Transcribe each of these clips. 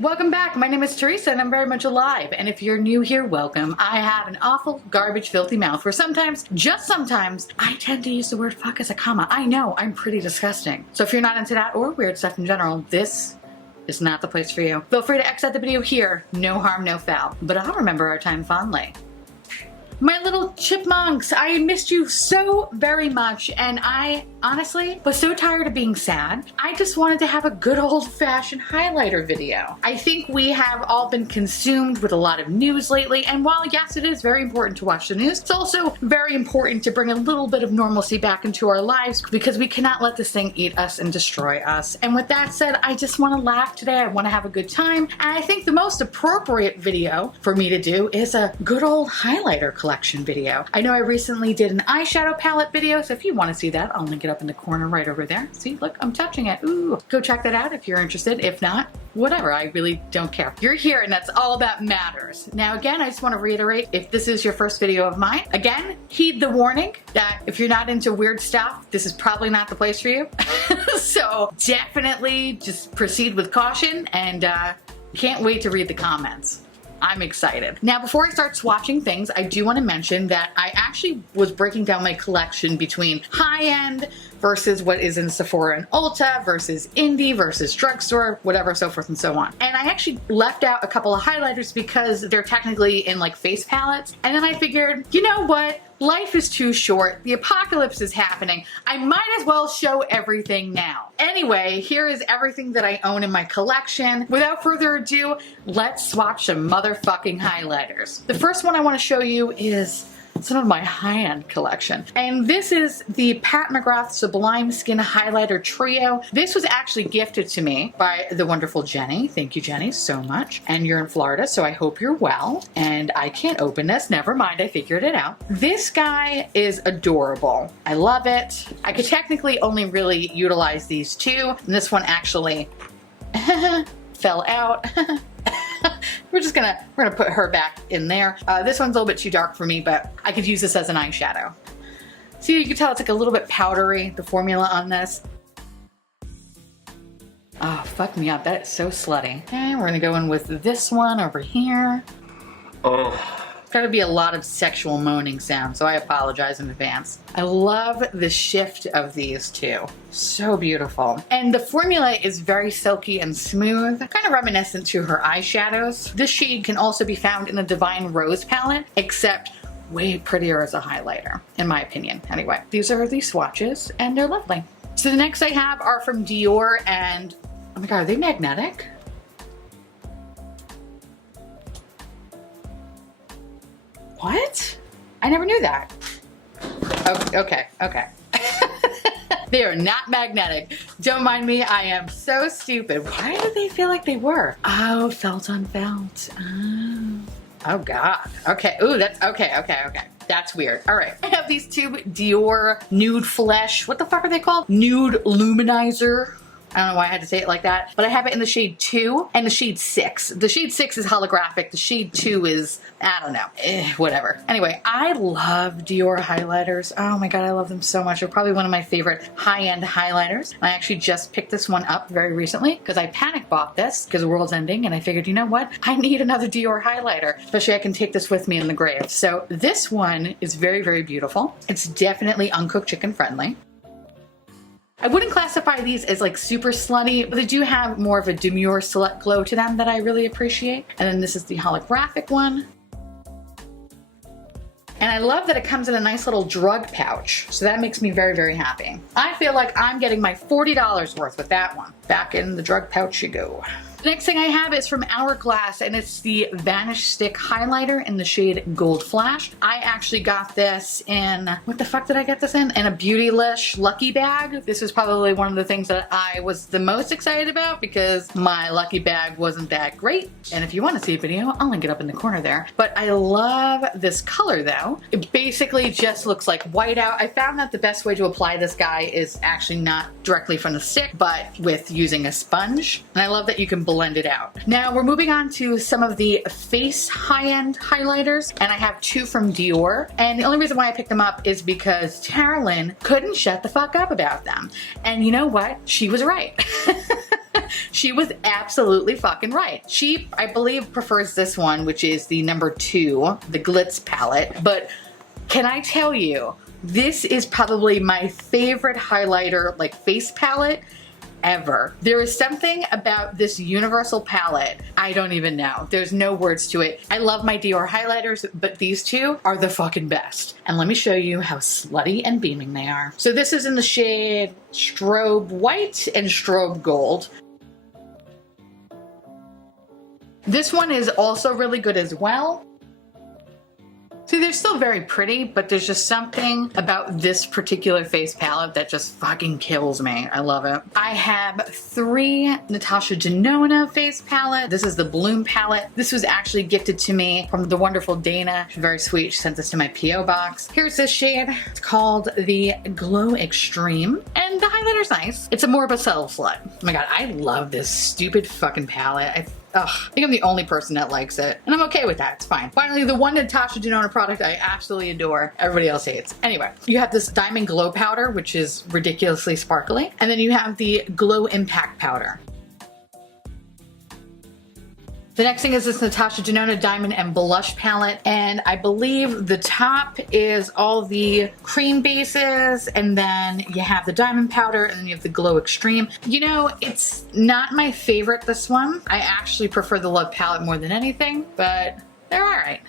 Welcome back. My name is Teresa and I'm very much alive. And if you're new here, welcome. I have an awful, garbage, filthy mouth where sometimes, just sometimes, I tend to use the word fuck as a comma. I know, I'm pretty disgusting. So if you're not into that or weird stuff in general, this is not the place for you. Feel free to exit the video here. No harm, no foul. But I'll remember our time fondly. My little chipmunks, I missed you so very much, and I honestly was so tired of being sad. I just wanted to have a good old-fashioned highlighter video. I think we have all been consumed with a lot of news lately, and while yes, it is very important to watch the news, it's also very important to bring a little bit of normalcy back into our lives because we cannot let this thing eat us and destroy us. And with that said, I just want to laugh today. I want to have a good time, and I think the most appropriate video for me to do is a good old highlighter collection video. I know I recently did an eyeshadow palette video, so if you want to see that, I'll link it up in the corner right over there. See, look, I'm touching it. Ooh, go check that out if you're interested. If not, whatever, I really don't care. You're here and that's all that matters. Now again, I just want to reiterate, if this is your first video of mine, again, heed the warning that if you're not into weird stuff, this is probably not the place for you. So definitely just proceed with caution and can't wait to read the comments. I'm excited. Now, before I start swatching things, I do want to mention that I actually was breaking down my collection between high-end versus what is in Sephora and Ulta versus indie versus drugstore, whatever, so forth and so on. And I actually left out a couple of highlighters because they're technically in like face palettes. And then I figured, you know what? Life is too short. The apocalypse is happening. I might as well show everything now. Anyway, here is everything that I own in my collection. Without further ado, let's swatch some motherfucking highlighters. The first one I want to show you is some of my high-end collection. And this is the Pat McGrath Sublime Skin Highlighter Trio. This was actually gifted to me by the wonderful Jenny. Thank you, Jenny, so much. And you're in Florida, so I hope you're well. And I can't open this. Never mind, I figured it out. This guy is adorable. I love it. I could technically only really utilize these two. And this one actually fell out. We're gonna put her back in there. This one's a little bit too dark for me, but I could use this as an eyeshadow. See, you can tell it's like a little bit powdery, the formula on this. Oh, fuck me up, that is so slutty. Okay, we're gonna go in with this one over here. Oh. Gotta be a lot of sexual moaning sound, so I apologize in advance. I love the shift of these two. So beautiful. And the formula is very silky and smooth, kind of reminiscent to her eyeshadows. This shade can also be found in the Divine Rose palette, except way prettier as a highlighter, in my opinion. Anyway, these are the swatches, and they're lovely. So the next I have are from Dior, and oh my god, are they magnetic? What? I never knew that. Okay. They are not magnetic. Don't mind me, I am so stupid. Why did they feel like they were? Oh, felt on felt. Oh god. Okay, ooh, that's, okay. That's weird. All right, I have these two Dior Nude Flesh. What the fuck are they called? Nude Luminizer. I don't know why I had to say it like that, but I have it in the shade 2 and the shade 6. The shade 6 is holographic. The shade 2 is, I don't know, whatever. Anyway, I love Dior highlighters. Oh my god, I love them so much. They're probably one of my favorite high-end highlighters. I actually just picked this one up very recently because I panic bought this because the world's ending and I figured, you know what? I need another Dior highlighter, especially I can take this with me in the grave. So this one is very, very beautiful. It's definitely uncooked chicken friendly. I wouldn't classify these as like super slutty, but they do have more of a demure slut glow to them that I really appreciate. And then this is the holographic one. And I love that it comes in a nice little drug pouch. So that makes me very, very happy. I feel like I'm getting my $40 worth with that one. Back in the drug pouch you go. The next thing I have is from Hourglass, and it's the Vanish Stick Highlighter in the shade Gold Flash. I actually got this in, what the fuck did I get this in? In a Beautylish Lucky Bag. This is probably one of the things that I was the most excited about because my Lucky Bag wasn't that great. And if you want to see a video, I'll link it up in the corner there. But I love this color though. It basically just looks like whiteout. I found that the best way to apply this guy is actually not directly from the stick, but with using a sponge. And I love that you can blend it out. Now we're moving on to some of the face high-end highlighters, and I have two from Dior. And the only reason why I picked them up is because Taralyn couldn't shut the fuck up about them. And you know what? She was right. She was absolutely fucking right. She, I believe, prefers this one, which is the number 2, the Glitz palette. But can I tell you, this is probably my favorite highlighter, like face palette ever. There is something about this universal palette, I don't even know. There's no words to it. I love my Dior highlighters, but these two are the fucking best. And let me show you how slutty and beaming they are. So this is in the shade Strobe White and Strobe Gold. This one is also really good as well. See, they're still very pretty, but there's just something about this particular face palette that just fucking kills me. I love it. I have 3 Natasha Denona face palette. This is the Bloom palette. This was actually gifted to me from the wonderful Dana. She's very sweet. She sent this to my P.O. box. Here's this shade. It's called the Glow Extreme. And the highlighter's nice. It's a more of a subtle slut. Oh my god, I love this stupid fucking palette. I think I'm the only person that likes it. And I'm okay with that, it's fine. Finally, the one Natasha Denona product I absolutely adore, everybody else hates. Anyway, you have this Diamond Glow Powder, which is ridiculously sparkly. And then you have the Glow Impact Powder. The next thing is this Natasha Denona Diamond and Blush palette, and I believe the top is all the cream bases, and then you have the diamond powder, and then you have the Glow Extreme. You know, it's not my favorite, this one. I actually prefer the Love palette more than anything, but they're alright.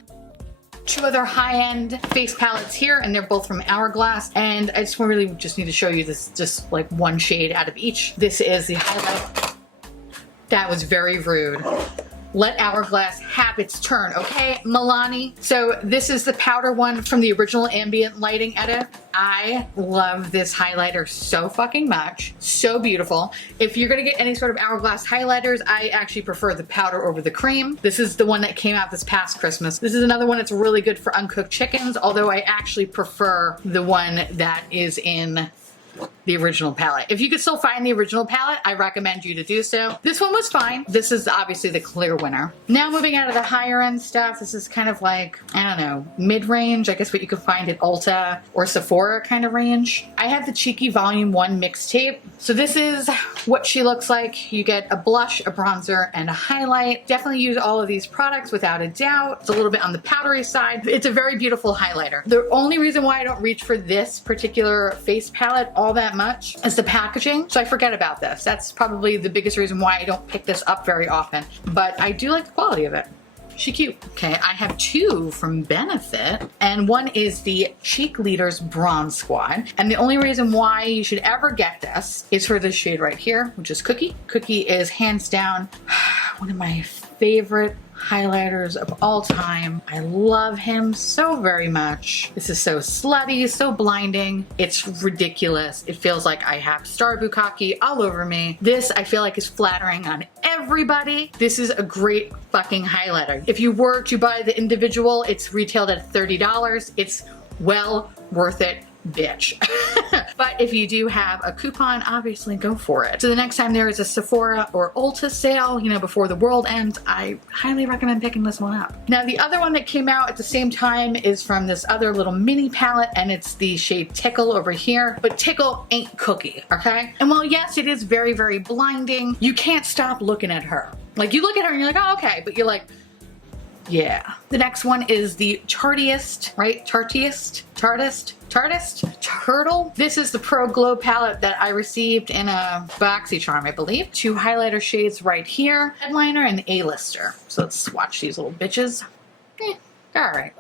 2 other high-end face palettes here, and they're both from Hourglass, and I just really just need to show you this, just like one shade out of each. This is the highlight. That was very rude. Let Hourglass have its turn, okay, Milani? So this is the powder one from the original ambient lighting edit. I love this highlighter so fucking much. So beautiful. If you're gonna get any sort of Hourglass highlighters, I actually prefer the powder over the cream. This is the one that came out this past Christmas. This is another one that's really good for uncooked chickens, although I actually prefer the one that is in the original palette. If you could still find the original palette, I recommend you to do so. This one was fine. This is obviously the clear winner. Now moving out of the higher end stuff, this is kind of like, I don't know, mid-range, I guess what you could find at Ulta or Sephora kind of range. I have the Cheeky Volume 1 mixtape. So this is what she looks like. You get a blush, a bronzer, and a highlight. Definitely use all of these products without a doubt. It's a little bit on the powdery side. It's a very beautiful highlighter. The only reason why I don't reach for this particular face palette all that much is the packaging. So I forget about this. That's probably the biggest reason why I don't pick this up very often. But I do like the quality of it. She cute. Okay, I have 2 from Benefit, and one is the Cheek Leaders Bronze Squad. And the only reason why you should ever get this is for this shade right here, which is Cookie. Cookie is hands down one of my favorite highlighters of all time. I love him so very much. This is so slutty, so blinding. It's ridiculous. It feels like I have Star Bukkake all over me. This I feel like is flattering on everybody. This is a great fucking highlighter. If you were to buy the individual, it's retailed at $30. It's well worth it, bitch. But if you do have a coupon, obviously go for it. So the next time there is a Sephora or Ulta sale, you know, before the world ends, I highly recommend picking this one up. Now the other one that came out at the same time is from this other little mini palette, and it's the shade Tickle over here, but Tickle ain't Cookie, okay? And while yes, it is very, very blinding, you can't stop looking at her. Like you look at her and you're like, oh, okay, but you're like, yeah. The next one is the Chartiest, right? Chartist? Turtle. This is the Pro Glow palette that I received in a BoxyCharm, I believe. 2 highlighter shades right here. Headliner and A-lister. So let's swatch these little bitches. Alright.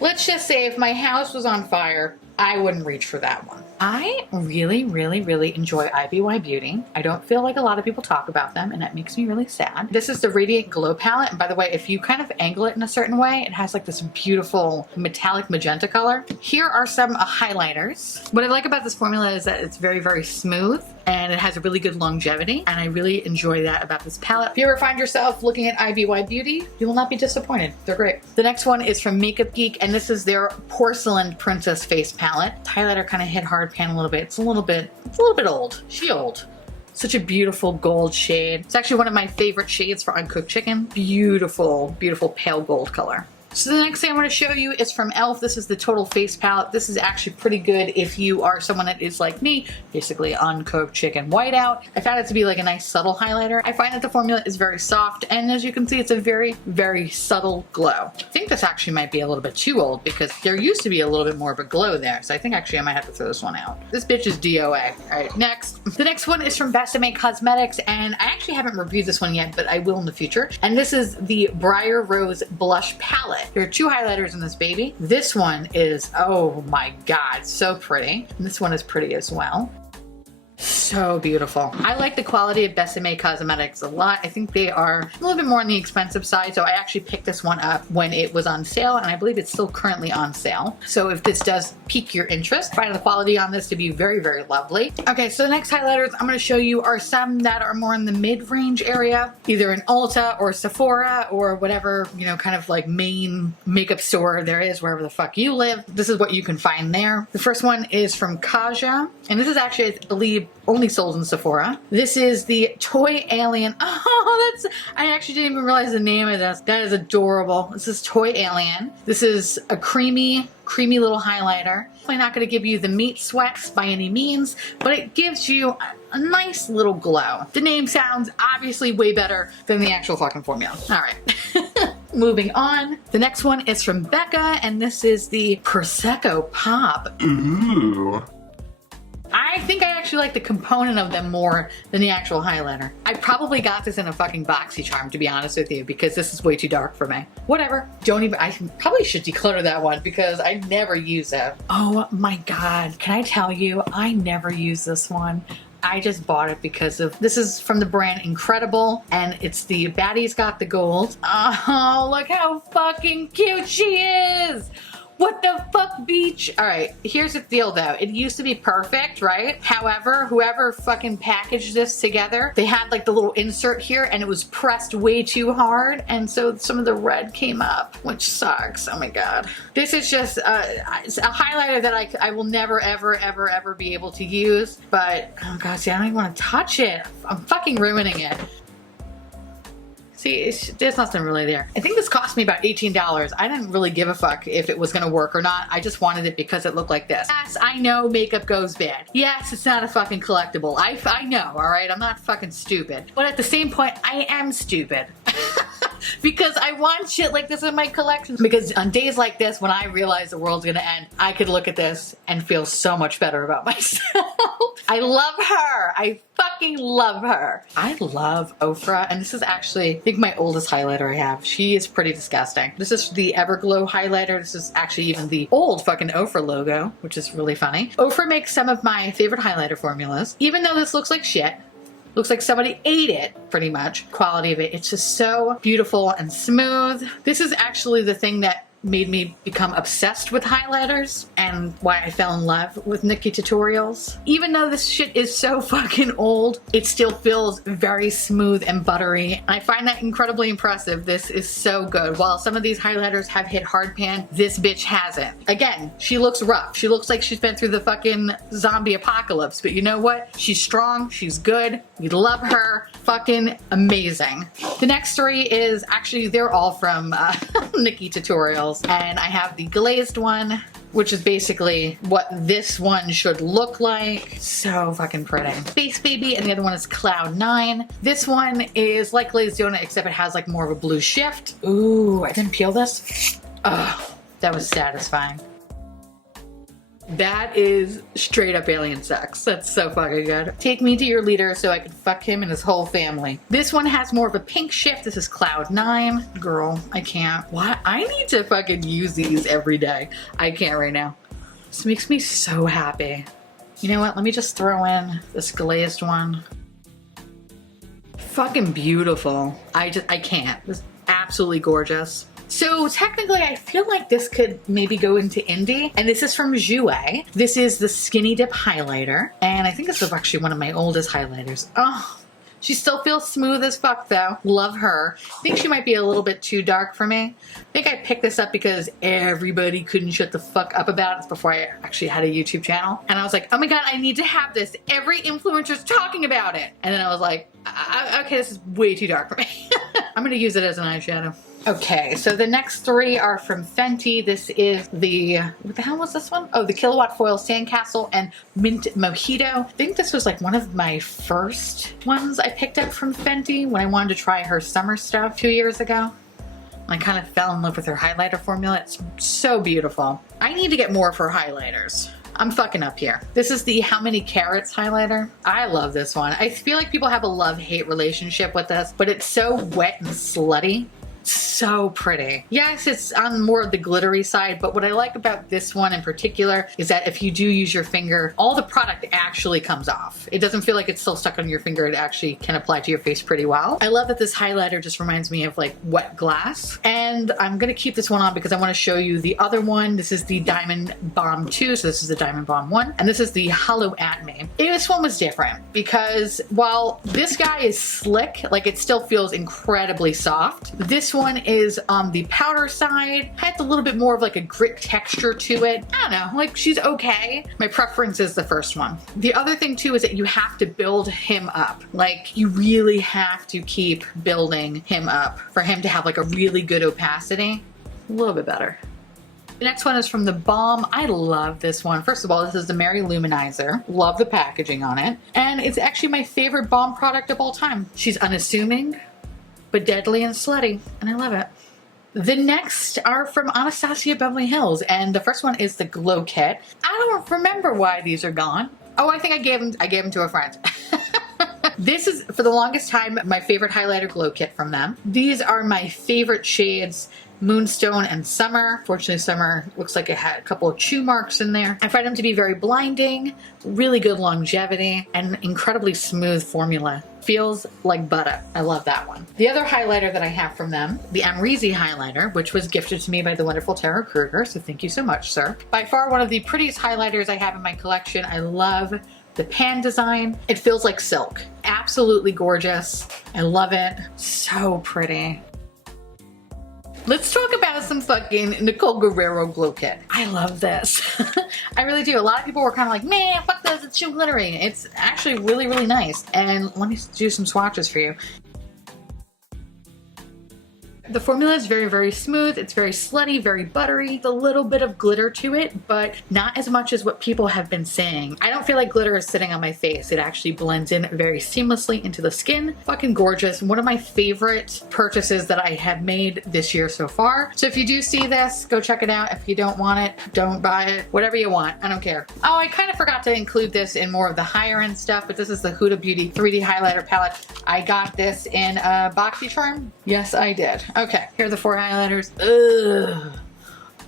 Let's just say if my house was on fire, I wouldn't reach for that one. I really, really, really enjoy IBY Beauty. I don't feel like a lot of people talk about them, and that makes me really sad. This is the Radiant Glow palette, and by the way, if you kind of angle it in a certain way, it has like this beautiful metallic magenta color. Here are some highlighters. What I like about this formula is that it's very, very smooth, and it has a really good longevity, and I really enjoy that about this palette. If you ever find yourself looking at IBY Beauty, you will not be disappointed. They're great. The next one is from Makeup Geek, and this is their Porcelain Princess Face palette. The highlighter kind of hit hard pan a little bit. It's a little bit old. She old. Such a beautiful gold shade. It's actually one of my favorite shades for uncooked chicken. Beautiful, beautiful pale gold color. So the next thing I want to show you is from e.l.f. This is the Total Face Palette. This is actually pretty good if you are someone that is like me, basically uncooked chicken whiteout. I found it to be like a nice subtle highlighter. I find that the formula is very soft, and as you can see, it's a very, very subtle glow. I think this actually might be a little bit too old because there used to be a little bit more of a glow there, so I think actually I might have to throw this one out. This bitch is DOA. All right, next. The next one is from Best-of-Made Cosmetics, and I actually haven't reviewed this one yet, but I will in the future. And this is the Briar Rose Blush Palette. There are two highlighters in this baby. This one is, oh my god, so pretty. And this one is pretty as well. So beautiful. I like the quality of Best-of-Made Cosmetics a lot. I think they are a little bit more on the expensive side, so I actually picked this one up when it was on sale, and I believe it's still currently on sale. So if this does pique your interest, find the quality on this to be very, very lovely. Okay, so the next highlighters I'm going to show you are some that are more in the mid-range area, either in Ulta or Sephora or whatever, you know, kind of like main makeup store there is wherever the fuck you live. This is what you can find there. The first one is from Kaja, and this is actually, I believe, only sold in Sephora. This is the Toy Alien. Oh, I actually didn't even realize the name of this. That is adorable. This is Toy Alien. This is a creamy little highlighter. Definitely not going to give you the meat sweats by any means, but it gives you a nice little glow. The name sounds obviously way better than the actual fucking formula. All right. Moving on. The next one is from Becca, and this is the Prosecco Pop. Ooh. I think I actually like the component of them more than the actual highlighter. I probably got this in a fucking BoxyCharm, to be honest with you, because this is way too dark for me. Whatever. Don't even, I probably should declutter that one because I never use it. Oh my god. Can I tell you, I never use this one. I just bought it because of, this is from the brand Incredible, and it's the Baddie's Got the Gold. Oh, look how fucking cute she is! What the fuck, beach? All right, here's the deal though. It used to be perfect, right? However, whoever fucking packaged this together, they had like the little insert here and it was pressed way too hard. And so some of the red came up, which sucks. Oh my God. This is just a highlighter that I will never, ever, ever, ever be able to use. But, oh God, see, I don't even want to touch it. I'm fucking ruining it. See, there's nothing really there. I think this cost me about $18. I didn't really give a fuck if it was gonna work or not. I just wanted it because it looked like this. Yes, I know makeup goes bad. Yes, it's not a fucking collectible. I know, all right? I'm not fucking stupid. But at the same point, I am stupid. Because I want shit like this in my collection. Because on days like this, when I realize the world's gonna end, I could look at this and feel so much better about myself. I love her. I fucking love her. I love Ofra, and this is actually, I think, my oldest highlighter I have. She is pretty disgusting. This is the Everglow highlighter. This is actually even the old fucking Ofra logo, which is really funny. Ofra makes some of my favorite highlighter formulas. Even though this looks like shit, looks like somebody ate it, pretty much. Quality of it, it's just so beautiful and smooth. This is actually the thing that made me become obsessed with highlighters and why I fell in love with Nikki Tutorials. Even though this shit is so fucking old, it still feels very smooth and buttery. I find that incredibly impressive. This is so good. While some of these highlighters have hit hard pan, this bitch hasn't. Again, she looks rough. She looks like she's been through the fucking zombie apocalypse, but you know what? She's strong, she's good, we love her. Fucking amazing. The next three is actually, they're all from Nikki Tutorials. And I have the glazed one, which is basically what this one should look like. So fucking pretty. Space Baby, and the other one is Cloud 9. This one is like glazed donut, except it has like more of a blue shift. Ooh, I didn't peel this. Oh, that was satisfying. That is straight up alien sex. That's so fucking good. Take me to your leader so I can fuck him and his whole family. This one has more of a pink shift. This is Cloud 9. Girl, I can't. What? I need to fucking use these every day. I can't right now. This makes me so happy. You know what? Let me just throw in this glazed one. Fucking beautiful. I can't. This is absolutely gorgeous. So technically, I feel like this could maybe go into indie, and this is from Jouer. This is the Skinny Dip highlighter, and I think this is actually one of my oldest highlighters. Oh, she still feels smooth as fuck though. Love her. I think she might be a little bit too dark for me. I think I picked this up because everybody couldn't shut the fuck up about it before I actually had a YouTube channel. And I was like, oh my God, I need to have this. Every influencer's talking about it. And then I was like, okay, this is way too dark for me. I'm gonna use it as an eyeshadow. Okay, so the next three are from Fenty. This is the, what the hell was this one? Oh, the Kilowatt Foil Sandcastle and Mint Mojito. I think this was like one of my first ones I picked up from Fenty when I wanted to try her summer stuff 2 years ago. I kind of fell in love with her highlighter formula. It's so beautiful. I need to get more of her highlighters. I'm fucking up here. This is the How Many Carats highlighter. I love this one. I feel like people have a love-hate relationship with this, but it's so wet and slutty. So pretty. Yes, it's on more of the glittery side, but what I like about this one in particular is that if you do use your finger, all the product actually comes off. It doesn't feel like it's still stuck on your finger. It actually can apply to your face pretty well. I love that this highlighter just reminds me of like wet glass. And I'm gonna keep this one on because I wanna show you the other one. This is the Diamond Bomb 2, so this is the Diamond Bomb 1, and this is the Hollow At Me. This one was different because while this guy is slick, like it still feels incredibly soft, this one is on the powder side, has a little bit more of like a grit texture to it. I don't know, like she's okay. My preference is the first one. The other thing too is that you have to build him up. Like you really have to keep building him up for him to have like a really good opacity. A little bit better. The next one is from the Balm. I love this one. First of all, this is the Mary Luminizer. Love the packaging on it. And it's actually my favorite Balm product of all time. She's unassuming, but deadly and slutty, and I love it. The next are from Anastasia Beverly Hills, and the first one is the Glow Kit. I don't remember why these are gone. Oh, I think I gave them to a friend. This is, for the longest time, my favorite highlighter glow kit from them. These are my favorite shades, Moonstone and Summer. Fortunately, Summer looks like it had a couple of chew marks in there. I find them to be very blinding, really good longevity, and incredibly smooth formula. Feels like butter. I love that one. The other highlighter that I have from them, the Amrezy highlighter, which was gifted to me by the wonderful Tara Kruger, so thank you so much, sir. By far one of the prettiest highlighters I have in my collection. I love the pan design. It feels like silk. Absolutely gorgeous. I love it. So pretty. Let's talk about some fucking Nicole Guerrero glow kit. I love this. I really do. A lot of people were kind of like, man, fuck this, it's too glittery. It's actually really, really nice. And let me do some swatches for you. The formula is very, very smooth. It's very slutty, very buttery. With a little bit of glitter to it, but not as much as what people have been saying. I don't feel like glitter is sitting on my face. It actually blends in very seamlessly into the skin. Fucking gorgeous. One of my favorite purchases that I have made this year so far. So if you do see this, go check it out. If you don't want it, don't buy it. Whatever you want. I don't care. Oh, I kind of forgot to include this in more of the higher end stuff, but this is the Huda Beauty 3D highlighter palette. I got this in a BoxyCharm. Yes, I did. Okay, here are the 4 highlighters. Ugh.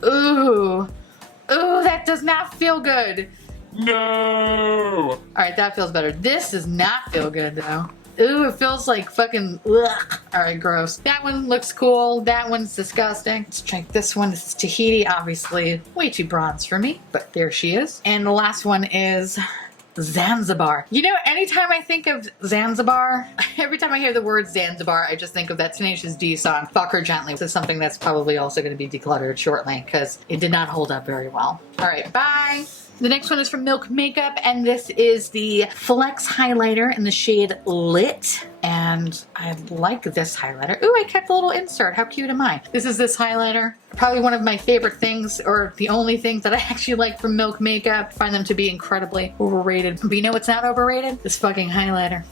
Ooh. Ooh, that does not feel good. No. All right, that feels better. This does not feel good though. Ooh, it feels like fucking ugh. All right, gross. That one looks cool. That one's disgusting. Let's try this one. This is Tahiti, obviously way too bronze for me, but there she is. And the last one is Zanzibar. You know, anytime I think of Zanzibar, every time I hear the word Zanzibar, I just think of that Tenacious D song, Fuck Her Gently. This is something that's probably also going to be decluttered shortly because it did not hold up very well. All right, bye. The next one is from Milk Makeup, and this is the Flex highlighter in the shade Lit. And I like this highlighter. Ooh, I kept a little insert. How cute am I? This is this highlighter. Probably one of my favorite things, or the only things that I actually like from Milk Makeup. Find them to be incredibly overrated. But you know what's not overrated? This fucking highlighter.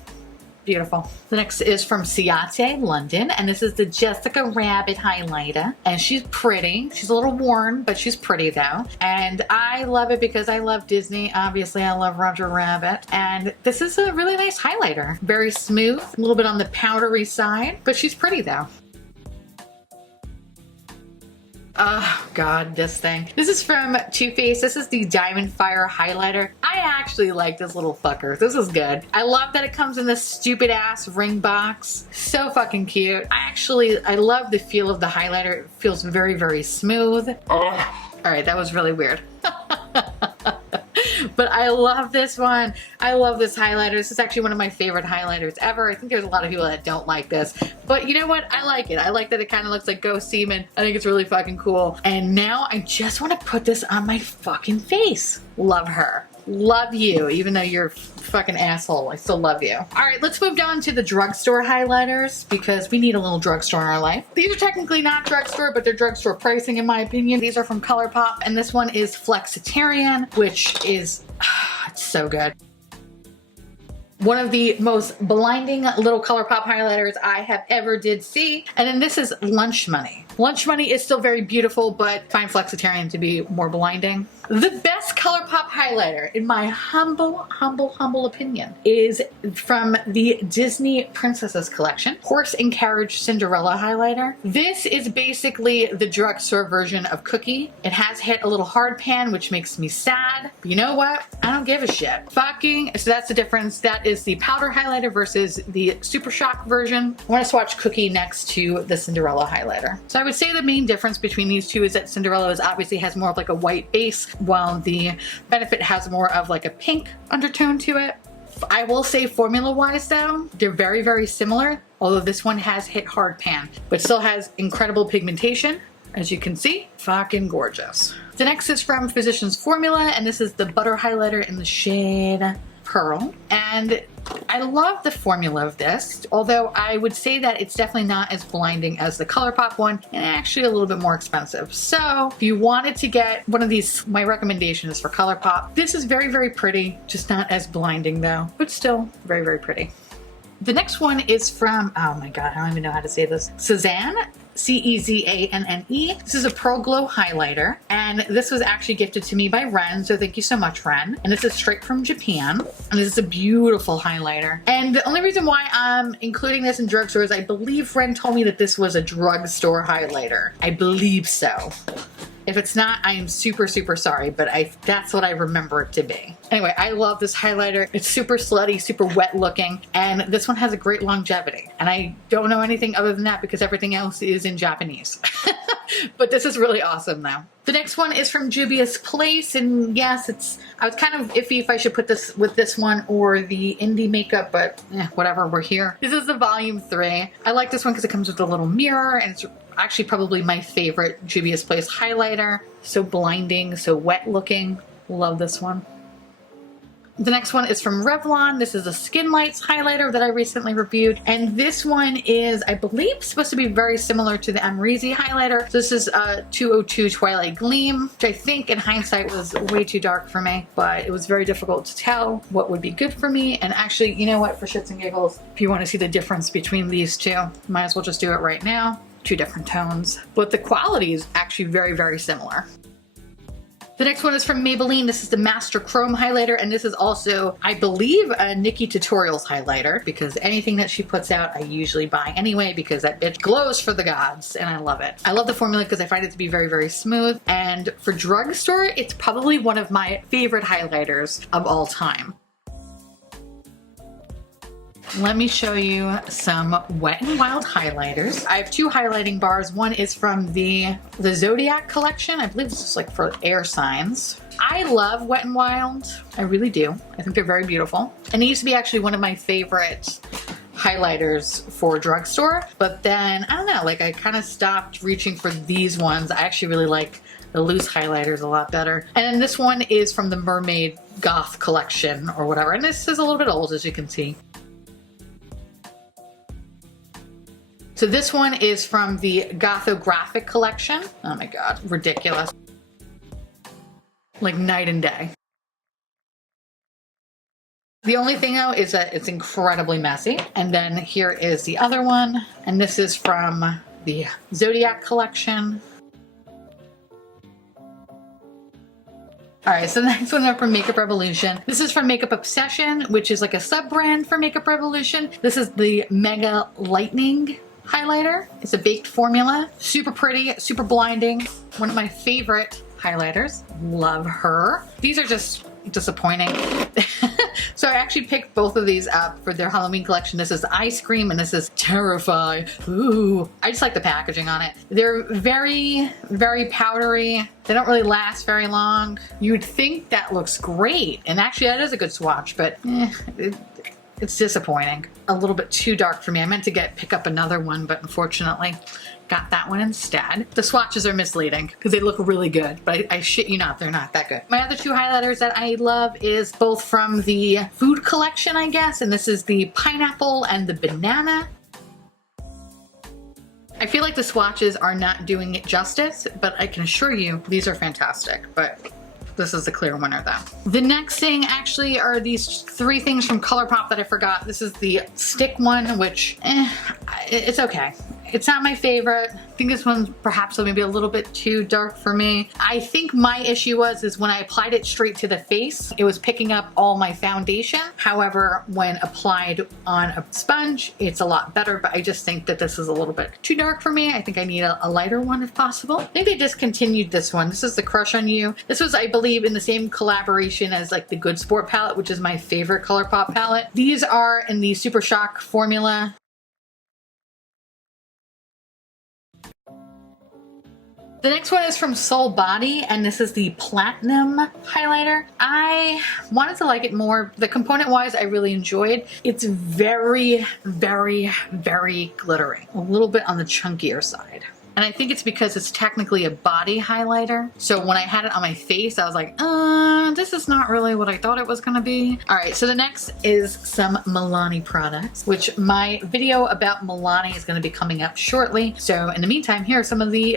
Beautiful. The next is from Ciate, London, and this is the Jessica Rabbit highlighter. And she's pretty. She's a little worn, but she's pretty though. And I love it because I love Disney. Obviously, I love Roger Rabbit. And this is a really nice highlighter. Very smooth, a little bit on the powdery side, but she's pretty though. Oh God, this thing. This is from Too Faced. This is the Diamond Fire highlighter. I actually like this little fucker. This is good. I love that it comes in this stupid ass ring box. So fucking cute. I love the feel of the highlighter. It feels very, very smooth. Oh. All right, that was really weird. But I love this one. I love this highlighter. This is actually one of my favorite highlighters ever. I think there's a lot of people that don't like this. But you know what? I like it. I like that it kind of looks like ghost semen. I think it's really fucking cool. And now I just want to put this on my fucking face. Love her. Love you, even though you're a fucking asshole. I still love you. All right, let's move down to the drugstore highlighters because we need a little drugstore in our life. These are technically not drugstore, but they're drugstore pricing in my opinion. These are from ColourPop, and this one is Flexitarian, which is, it's so good. One of the most blinding little ColourPop highlighters I have ever did see. And then this is Lunch Money. Lunch Money is still very beautiful, but I find Flexitarian to be more blinding. The best ColourPop highlighter, in my humble opinion, is from the Disney Princesses collection, Horse and Carriage Cinderella highlighter. This is basically the drugstore version of Cookie. It has hit a little hard pan, which makes me sad. But you know what? I don't give a shit. Fucking, so that's the difference. That is the powder highlighter versus the Super Shock version. I want to swatch Cookie next to the Cinderella highlighter. So I would say the main difference between these two is that Cinderella obviously has more of like a white base, while the Benefit has more of like a pink undertone to it. I will say formula-wise though, they're very similar, although this one has hit hard pan, but still has incredible pigmentation. As you can see, fucking gorgeous. The next is from Physicians Formula, and this is the Butter Highlighter in the shade Pearl. And I love the formula of this, although I would say that it's definitely not as blinding as the ColourPop one, and actually a little bit more expensive. So if you wanted to get one of these, my recommendation is for ColourPop. This is very pretty, just not as blinding though, but still very pretty. The next one is from, oh my god, I don't even know how to say this, Cezanne. C-E-Z-A-N-N-E. This is a Pearl Glow highlighter, and this was actually gifted to me by Ren, so thank you so much, Ren. And this is straight from Japan, and this is a beautiful highlighter. And the only reason why I'm including this in drugstores, I believe Ren told me that this was a drugstore highlighter. I believe so. If it's not, I am super sorry, but that's what I remember it to be. Anyway, I love this highlighter. It's super slutty, super wet looking, and this one has a great longevity. And I don't know anything other than that because everything else is in Japanese. But this is really awesome though. The next one is from Juvia's Place, and yes, I was kind of iffy if I should put this with this one or the Indie Makeup, but whatever, we're here. This is the volume 3. I like this one because it comes with a little mirror, and it's actually probably my favorite Juvia's Place highlighter. So blinding, so wet looking. Love this one. The next one is from Revlon. This is a Skin Lights highlighter that I recently reviewed. And this one is, I believe, supposed to be very similar to the Amrezy highlighter. So this is 202 Twilight Gleam, which I think in hindsight was way too dark for me, but it was very difficult to tell what would be good for me. And actually, you know what, for shits and giggles, if you want to see the difference between these two, might as well just do it right now. Two different tones, but the quality is actually very similar. The next one is from Maybelline. This is the Master Chrome highlighter, and this is also, I believe, a Nikki Tutorials highlighter, because anything that she puts out I usually buy anyway because that bitch glows for the gods, and I love it. I love the formula because I find it to be very smooth, and for drugstore, it's probably one of my favorite highlighters of all time. Let me show you some Wet n Wild highlighters. I have two highlighting bars. One is from the Zodiac collection. I believe this is like for air signs. I love Wet n Wild. I really do. I think they're very beautiful. And it used to be actually one of my favorite highlighters for drugstore, but then I don't know, like I kind of stopped reaching for these ones. I actually really like the loose highlighters a lot better. And then this one is from the Mermaid Goth collection or whatever. And this is a little bit old, as you can see. So this one is from the Gothographic collection. Oh my god, ridiculous. Like night and day. The only thing though is that it's incredibly messy. And then here is the other one. And this is from the Zodiac collection. Alright, so the next one up from Makeup Revolution. This is from Makeup Obsession, which is like a sub-brand for Makeup Revolution. This is the Mega Lightning highlighter. It's a baked formula. Super pretty, super blinding. One of my favorite highlighters. Love her. These are just disappointing. So I actually picked both of these up for their Halloween collection. This is Ice Cream and this is Terrify. Ooh, I just like the packaging on it. They're very powdery. They don't really last very long. You would think that looks great. And actually that is a good swatch, but It's disappointing. A little bit too dark for me. I meant to pick up another one, but unfortunately got that one instead. The swatches are misleading because they look really good, but I shit you not, they're not that good. My other two highlighters that I love is both from the food collection, I guess, and this is the pineapple and the banana. I feel like the swatches are not doing it justice, but I can assure you these are fantastic, but this is the clear winner though. The next thing actually are these three things from ColourPop that I forgot. This is the stick one, which, it's okay. It's not my favorite. I think this one's perhaps maybe a little bit too dark for me. I think my issue is when I applied it straight to the face, it was picking up all my foundation. However, when applied on a sponge, it's a lot better, but I just think that this is a little bit too dark for me. I think I need a lighter one if possible. I think they discontinued this one. This is the Crush on You. This was, I believe, in the same collaboration as like the Good Sport palette, which is my favorite ColourPop palette. These are in the Super Shock formula. The next one is from Soul Body, and this is the Platinum highlighter. I wanted to like it more. The component wise, I really enjoyed. It's very, very, very glittery. A little bit on the chunkier side. And I think it's because it's technically a body highlighter. So when I had it on my face, I was like, this is not really what I thought it was gonna be. All right, so the next is some Milani products, which my video about Milani is gonna be coming up shortly. So in the meantime, here are some of the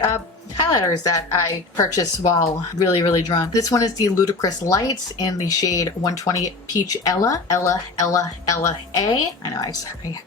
highlighters that I purchased while really, really drunk. This one is the Ludicrous Lights in the shade 120 Peach Ella A. I know, I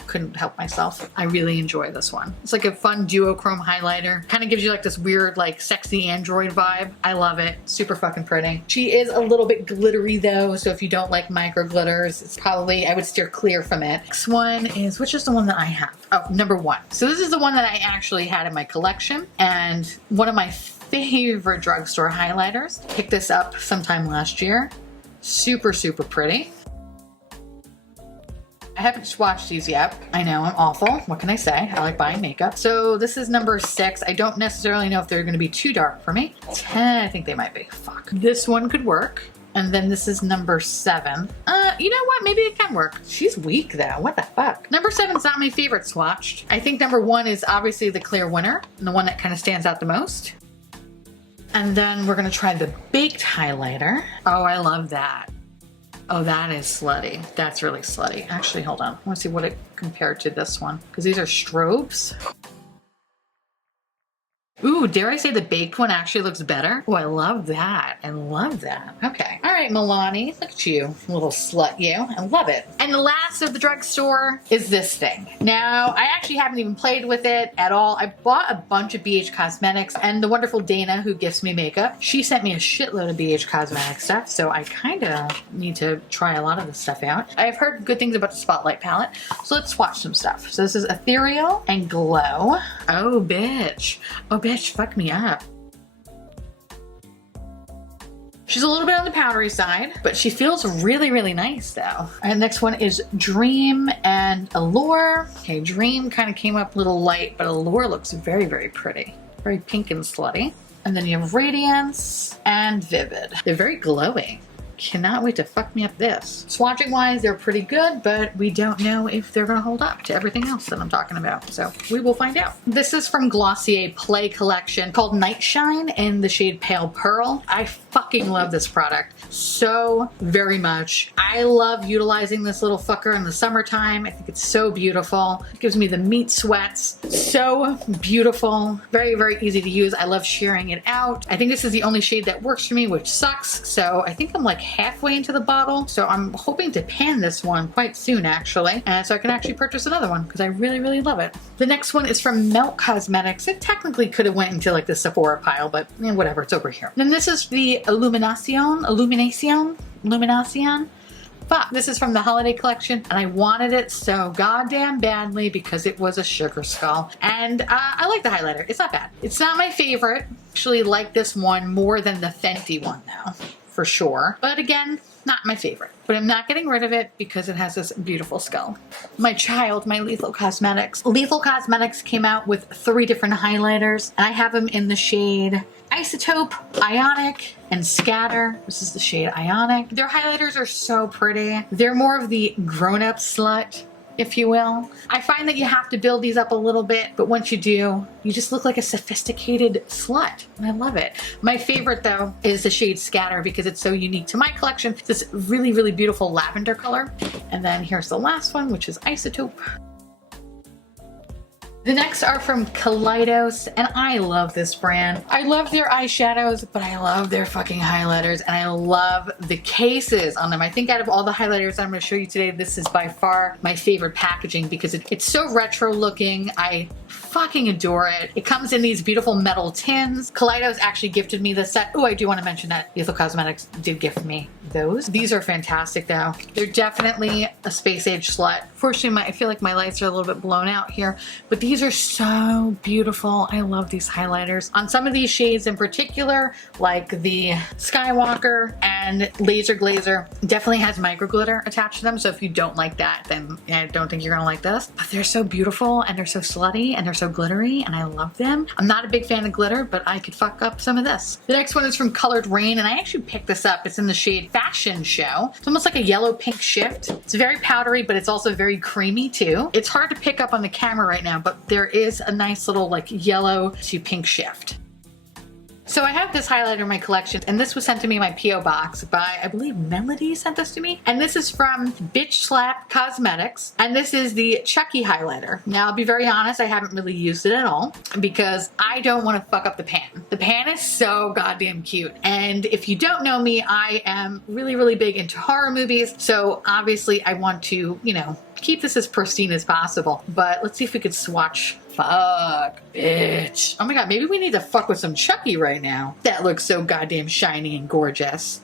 couldn't help myself. I really enjoy this one. It's like a fun duochrome highlighter. Kind of gives you like this weird, like sexy Android vibe. I love it. Super fucking pretty. She is a little bit glittery though, so if you don't like micro glitters, it's probably, I would steer clear from it. Next one is, which is the one that I have? Oh, number one. So this is the one that I actually had in my collection, and one of my favorite drugstore highlighters. Picked this up sometime last year. Super, super pretty. I haven't swatched these yet. I know, I'm awful. What can I say? I like buying makeup. So this is number 6. I don't necessarily know if they're gonna be too dark for me. 10, I think they might be. Fuck. This one could work. And then this is number 7. You know what? Maybe it can work. She's weak though. What the fuck? Number 7's not my favorite swatched. I think number 1 is obviously the clear winner and the one that kind of stands out the most. And then we're gonna try the baked highlighter. Oh, I love that. Oh, that is slutty. That's really slutty. Actually, hold on. I wanna see what it compared to this one, because these are strobes. Ooh, dare I say the baked one actually looks better? Oh, I love that. I love that. Okay. All right, Milani, look at you, little slut you. I love it. And the last of the drugstore is this thing. Now, I actually haven't even played with it at all. I bought a bunch of BH Cosmetics, and the wonderful Dana, who gifts me makeup, she sent me a shitload of BH Cosmetics stuff, so I kind of need to try a lot of this stuff out. I've heard good things about the Spotlight palette, so let's swatch some stuff. So this is Ethereal and Glow. Oh, bitch. Oh, bitch, fuck me up. She's a little bit on the powdery side, but she feels really, really nice though. And next one is Dream and Allure. Okay, Dream kind of came up a little light, but Allure looks very, very pretty. Very pink and slutty. And then you have Radiance and Vivid. They're very glowing. Cannot wait to fuck me up this. Swatching wise, they're pretty good, but we don't know if they're gonna hold up to everything else that I'm talking about. So we will find out. This is from Glossier Play Collection called Night Shine in the shade Pale Pearl. I fucking love this product so very much. I love utilizing this little fucker in the summertime. I think it's so beautiful. It gives me the meat sweats. So beautiful. Very, very easy to use. I love shearing it out. I think this is the only shade that works for me, which sucks. So I think I'm like halfway into the bottle, so I'm hoping to pan this one quite soon actually, and so I can actually purchase another one because I really, really love it. The next one is from Melt Cosmetics. It technically could have went into like the Sephora pile, but whatever, it's over here. Then this is the Illumination. Fuck, this is from the holiday collection, and I wanted it so goddamn badly because it was a sugar skull, and I like the highlighter. It's not bad. It's not my favorite. I actually like this one more than the Fenty one though. for sure. But again, not my favorite. But I'm not getting rid of it because it has this beautiful skull. My child, my Lethal Cosmetics. Lethal Cosmetics came out with 3 different highlighters. And I have them in the shade Isotope, Ionic, and Scatter. This is the shade Ionic. Their highlighters are so pretty. They're more of the grown-up slut, if you will. I find that you have to build these up a little bit, but once you do, you just look like a sophisticated slut, and I love it. My favorite, though, is the shade Scatter because it's so unique to my collection. It's this really, really beautiful lavender color. And then here's the last one, which is Isotope. The next are from Kaleidos, and I love this brand. I love their eyeshadows, but I love their fucking highlighters, and I love the cases on them. I think out of all the highlighters I'm going to show you today, this is by far my favorite packaging because it's so retro looking. I fucking adore it. It comes in these beautiful metal tins. Kaleidos actually gifted me this set. Oh, I do want to mention that Lethal Cosmetics did gift me those. These are fantastic though. They're definitely a space age slut. Fortunately, I feel like my lights are a little bit blown out here, but these are so beautiful. I love these highlighters. On some of these shades in particular, like the Skywalker and Laser Glazer, definitely has micro glitter attached to them. So if you don't like that, then I don't think you're gonna like this. But they're so beautiful and they're so slutty and they're so glittery and I love them. I'm not a big fan of glitter, but I could fuck up some of this. The next one is from Colored Rain, and I actually picked this up. It's in the shade Fashion Show. It's almost like a yellow pink shift. It's very powdery, but it's also very creamy too. It's hard to pick up on the camera right now, but there is a nice little like yellow to pink shift. So I have this highlighter in my collection, and this was sent to me in my P.O. box by, I believe, Melody sent this to me. And this is from Bitch Slap Cosmetics, and this is the Chucky highlighter. Now, I'll be very honest, I haven't really used it at all because I don't want to fuck up the pan. The pan is so goddamn cute. And if you don't know me, I am really, really big into horror movies. So obviously I want to, you know, keep this as pristine as possible. But let's see if we could swatch. Fuck, bitch. Oh my god, maybe we need to fuck with some Chucky right now. That looks so goddamn shiny and gorgeous.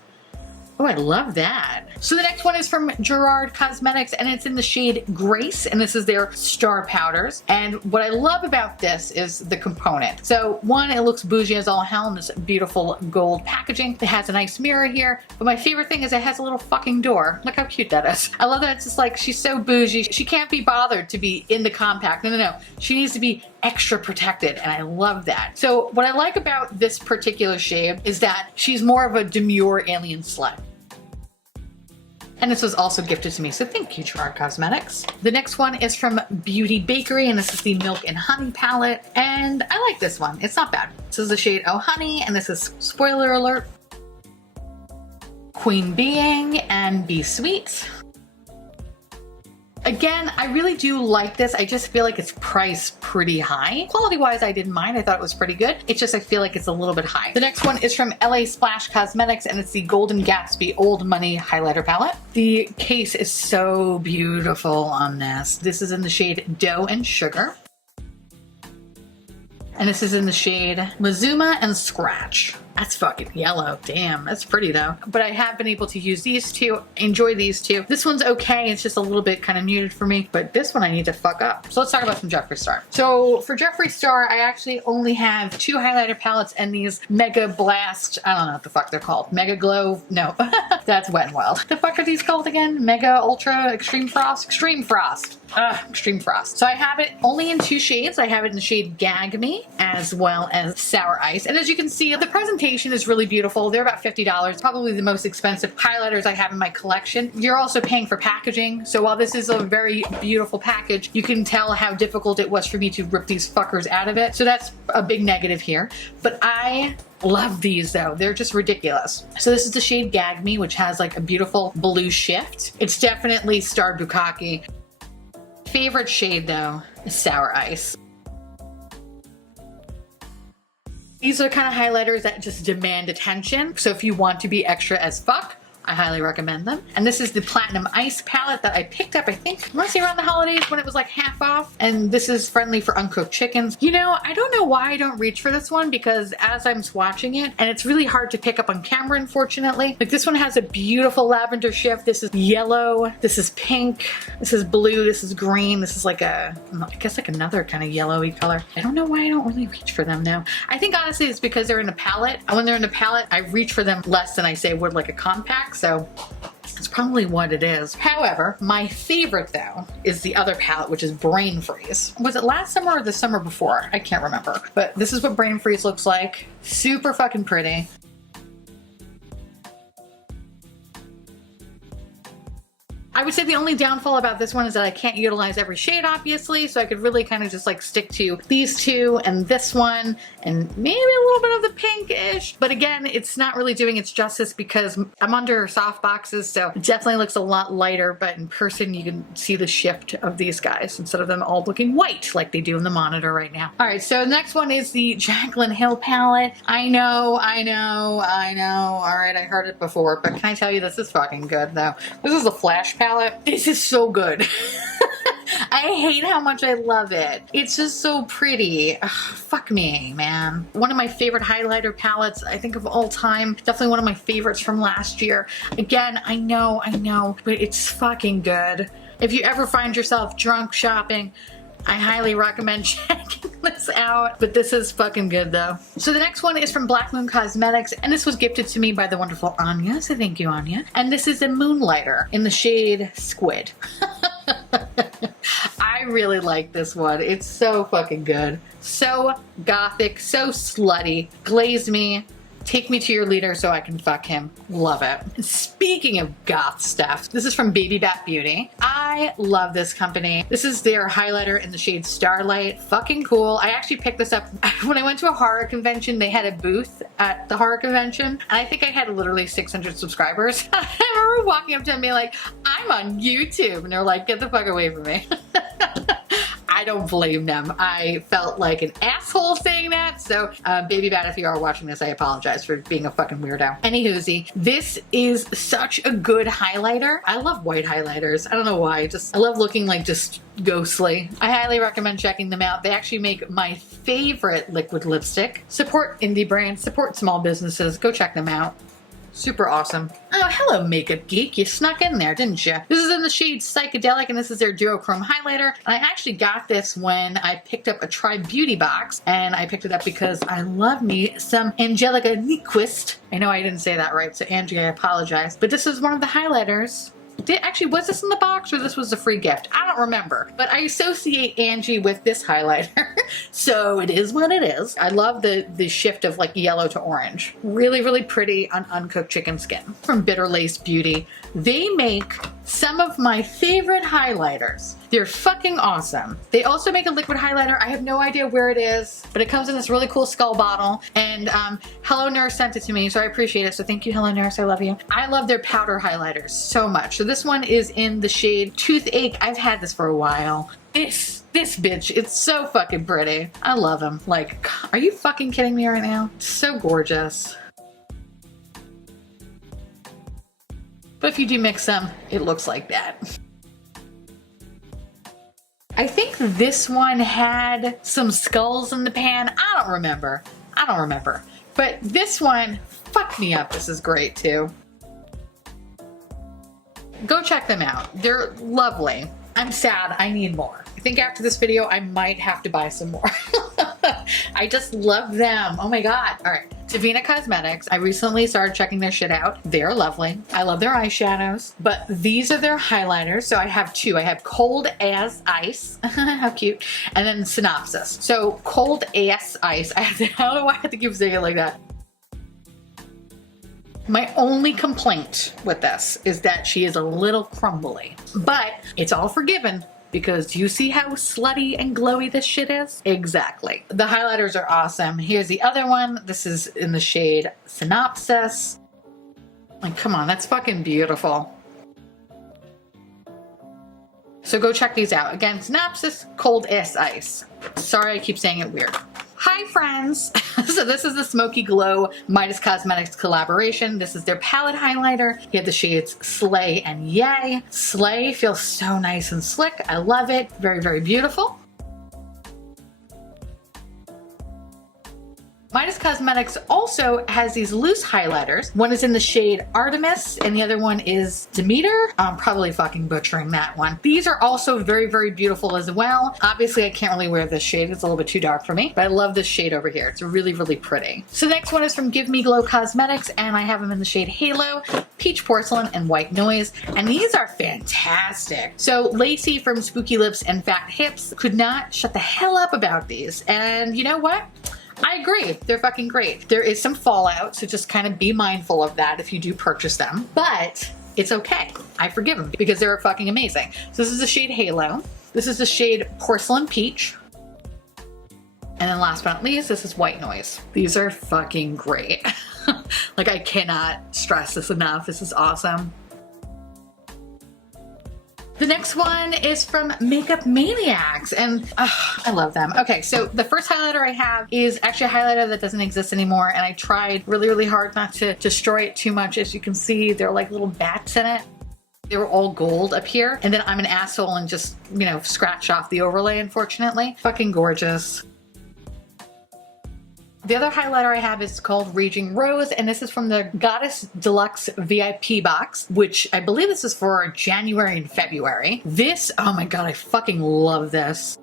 Oh, I love that. So the next one is from Gerard Cosmetics, and it's in the shade Grace, and this is their Star Powders. And what I love about this is the component. So one, it looks bougie as all hell in this beautiful gold packaging. It has a nice mirror here, but my favorite thing is it has a little fucking door. Look how cute that is. I love that it's just like, she's so bougie. She can't be bothered to be in the compact. No. She needs to be extra protected, and I love that. So what I like about this particular shade is that she's more of a demure alien slut. And this was also gifted to me, so thank you, Gerard Cosmetics. The next one is from Beauty Bakery, and this is the Milk and Honey palette, and I like this one. It's not bad. This is the shade Oh Honey, and this is, spoiler alert, Queen Being and Be Sweet. Again, I really do like this. I just feel like it's priced pretty high. Quality-wise, I didn't mind. I thought it was pretty good. It's just I feel like it's a little bit high. The next one is from LA Splash Cosmetics, and it's the Golden Gatsby Old Money Highlighter Palette. The case is so beautiful on this. This is in the shade Dough and Sugar. And this is in the shade Mazuma and Scratch. That's fucking yellow. Damn, that's pretty though. But I have been able to use these two, enjoy these two. This one's okay, it's just a little bit kind of muted for me, but this one I need to fuck up. So let's talk about some Jeffree Star. So for Jeffree Star, I actually only have 2 highlighter palettes and these Mega Blast, I don't know what the fuck they're called. Mega Glow, no, that's Wet n Wild. The fuck are these called again? Mega Ultra Extreme Frost? Extreme Frost. Extreme Frost. So I have it only in 2 shades. I have it in the shade Gag Me as well as Sour Ice. And as you can see, the presentation is really beautiful. They're about $50, probably the most expensive highlighters I have in my collection. You're also paying for packaging. So while this is a very beautiful package, you can tell how difficult it was for me to rip these fuckers out of it. So that's a big negative here. But I love these though. They're just ridiculous. So this is the shade Gag Me, which has like a beautiful blue shift. It's definitely Star Bukkake. Favorite shade though is Sour Ice. These are the kind of highlighters that just demand attention. So if you want to be extra as fuck, I highly recommend them. And this is the Platinum Ice palette that I picked up, I think, mostly around the holidays when it was like half off. And this is friendly for uncooked chickens. You know, I don't know why I don't reach for this one, because as I'm swatching it, and it's really hard to pick up on camera, unfortunately. Like, this one has a beautiful lavender shift. This is yellow. This is pink. This is blue. This is green. This is like a, I guess like another kind of yellowy color. I don't know why I don't really reach for them though. I think honestly it's because they're in a palette. And when they're in a palette, I reach for them less than I say would like a compact. So it's probably what it is. However, my favorite though is the other palette, which is Brain Freeze. Was it last summer or the summer before? I can't remember. But this is what Brain Freeze looks like. Super fucking pretty. I would say the only downfall about this one is that I can't utilize every shade, obviously, so I could really kind of just like stick to these two and this one and maybe a little bit of the pinkish. But again, it's not really doing its justice because I'm under soft boxes, so it definitely looks a lot lighter, but in person you can see the shift of these guys instead of them all looking white like they do in the monitor right now. All right, so the next one is the Jaclyn Hill palette. I know. All right, I heard it before, but can I tell you, this is fucking good though. This is a flash palette. This is so good. I hate how much I love it. It's just so pretty. Ugh, fuck me, man. One of my favorite highlighter palettes, I think, of all time. Definitely one of my favorites from last year. Again, I know, but it's fucking good. If you ever find yourself drunk shopping, I highly recommend checking this out, but this is fucking good though. So the next one is from Black Moon Cosmetics, and this was gifted to me by the wonderful Anya, so thank you, Anya. And this is a Moonlighter in the shade Squid. I really like this one. It's so fucking good. So gothic, so slutty. Glaze me. Take me to your leader so I can fuck him. Love it. Speaking of goth stuff, this is from Baby Bat Beauty. I love this company. This is their highlighter in the shade Starlight. Fucking cool. I actually picked this up when I went to a horror convention. They had a booth at the horror convention, and I think I had literally 600 subscribers. I remember walking up to them and being like, I'm on YouTube. And they're like, get the fuck away from me. I don't blame them. I felt like an asshole saying that. So Baby Bat, if you are watching this, I apologize for being a fucking weirdo. Anywhoosie, this is such a good highlighter. I love white highlighters. I don't know why. I love looking like just ghostly. I highly recommend checking them out. They actually make my favorite liquid lipstick. Support indie brands, support small businesses. Go check them out. Super awesome. Oh, hello, Makeup Geek. You snuck in there, didn't you? This is in the shade Psychedelic, and this is their duochrome highlighter. And I actually got this when I picked up a Try Beauty box, and I picked it up because I love me some Angelica Nyquist. I know I didn't say that right, so Angie, I apologize. But this is one of the highlighters. Actually, was this in the box or this was a free gift? I don't remember, but I associate Angie with this highlighter. So it is what it is. I love the shift of like yellow to orange. Really, really pretty on uncooked chicken skin. From Bitter Lace Beauty. They make some of my favorite highlighters. They're fucking awesome. They also make a liquid highlighter. I have no idea where it is, but it comes in this really cool skull bottle. And Hello Nurse sent it to me, so I appreciate it. So thank you, Hello Nurse. I love you. I love their powder highlighters so much. So this one is in the shade Toothache. I've had this for a while. This bitch, it's so fucking pretty. I love him. Like, are you fucking kidding me right now? It's so gorgeous. But if you do mix them, it looks like that. I think this one had some skulls in the pan. I don't remember. But this one, fuck me up. This is great too. Go check them out. They're lovely. I'm sad. I need more. I think after this video, I might have to buy some more. I just love them. Oh my God. All right. Davina Cosmetics. I recently started checking their shit out. They're lovely. I love their eyeshadows, but these are their highlighters. So I have two. I have Cold as Ice. How cute. And then Synopsis. So Cold as Ice. I don't know why I have to keep saying it like that. My only complaint with this is that she is a little crumbly, but it's all forgiven because you see how slutty and glowy this shit is? Exactly. The highlighters are awesome. Here's the other one. This is in the shade Synopsis. Like, come on, that's fucking beautiful. So go check these out. Again, Synopsis, Cold as Ice. Sorry, I keep saying it weird. Hi friends! So this is the Smoky Glow Midas Cosmetics collaboration. This is their palette highlighter. You have the shades Slay and Yay. Slay feels so nice and slick. I love it. Very, very beautiful. Midas Cosmetics also has these loose highlighters. One is in the shade Artemis and the other one is Demeter. I'm probably fucking butchering that one. These are also very, very beautiful as well. Obviously I can't really wear this shade. It's a little bit too dark for me, but I love this shade over here. It's really, really pretty. So the next one is from Give Me Glow Cosmetics and I have them in the shade Halo, Peach Porcelain, and White Noise. And these are fantastic. So Lacey from Spooky Lips and Fat Hips could not shut the hell up about these. And you know what? I agree. They're fucking great. There is some fallout, so just kind of be mindful of that if you do purchase them. But it's okay. I forgive them because they're fucking amazing. So this is the shade Halo. This is the shade Porcelain Peach. And then last but not least, this is White Noise. These are fucking great. Like I cannot stress this enough. This is awesome. The next one is from Makeup Maniacs, and I love them. Okay, so the first highlighter I have is actually a highlighter that doesn't exist anymore, and I tried really, really hard not to destroy it too much. As you can see, there are like little bats in it. They were all gold up here, and then I'm an asshole and just, you know, scratch off the overlay, unfortunately. Fucking gorgeous. The other highlighter I have is called Raging Rose, and this is from the Goddess Deluxe VIP box, which I believe this is for January and February. This, oh my god, I fucking love this.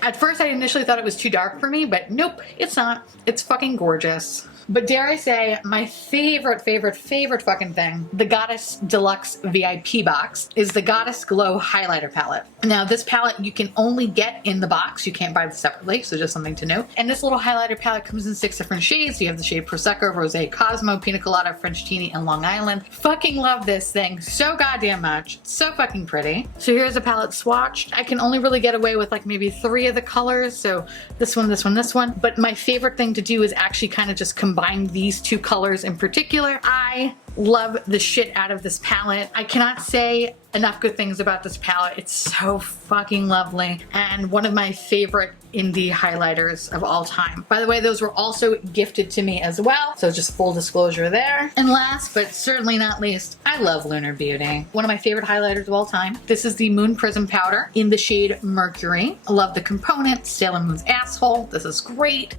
At first I initially thought it was too dark for me, but nope, it's not. It's fucking gorgeous. But dare I say, my favorite fucking thing, the Goddess Deluxe VIP box, is the Goddess Glow Highlighter Palette. Now this palette you can only get in the box. You can't buy this separately, so just something to note. And this little highlighter palette comes in 6 different shades. You have the shade Prosecco, Rosé, Cosmo, Pina Colada, French Teeny, and Long Island. Fucking love this thing so goddamn much. So fucking pretty. So here's a palette swatched. I can only really get away with like maybe 3 of the colors. So this one, this one, this one. But my favorite thing to do is actually kind of just combine these 2 colors in particular. I love the shit out of this palette. I cannot say enough good things about this palette. It's so fucking lovely and one of my favorite indie highlighters of all time. By the way, those were also gifted to me as well, so just full disclosure there. And last but certainly not least, I love Lunar Beauty. One of my favorite highlighters of all time. This is the Moon Prism Powder in the shade Mercury. I love the component, Sailor Moon's asshole. This is great.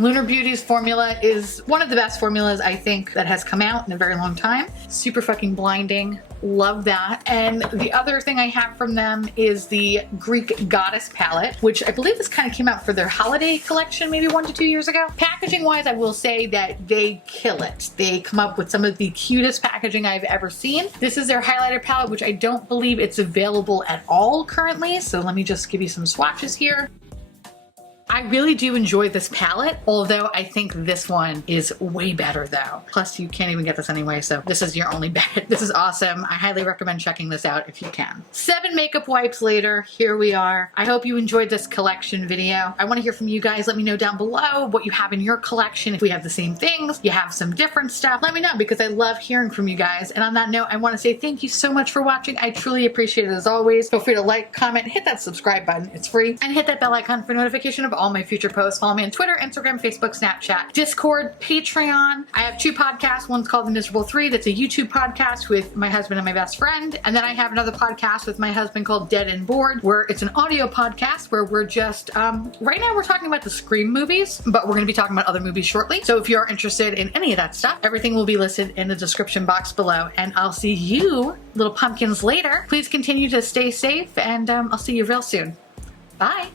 Lunar Beauty's formula is one of the best formulas I think that has come out in a very long time. Super fucking blinding. Love that. And the other thing I have from them is the Greek Goddess palette, which I believe this kind of came out for their holiday collection maybe 1 to 2 years ago. Packaging wise, I will say that they kill it. They come up with some of the cutest packaging I've ever seen. This is their highlighter palette, which I don't believe it's available at all currently. So let me just give you some swatches here. I really do enjoy this palette, although I think this one is way better though. Plus you can't even get this anyway, so this is your only bet. This is awesome. I highly recommend checking this out if you can. 7 makeup wipes later, here we are. I hope you enjoyed this collection video. I want to hear from you guys. Let me know down below what you have in your collection. If we have the same things, you have some different stuff, let me know because I love hearing from you guys. And on that note, I want to say thank you so much for watching. I truly appreciate it as always. Feel free to like, comment, hit that subscribe button. It's free. And hit that bell icon for notification of all my future posts. Follow me on Twitter, Instagram, Facebook, Snapchat, Discord, Patreon. I have 2 podcasts. One's called The Miserable 3. That's a YouTube podcast with my husband and my best friend. And then I have another podcast with my husband called Dead and Bored, where it's an audio podcast where we're just, right now we're talking about the Scream movies, but we're going to be talking about other movies shortly. So if you're interested in any of that stuff, everything will be listed in the description box below. And I'll see you little pumpkins later. Please continue to stay safe and I'll see you real soon. Bye.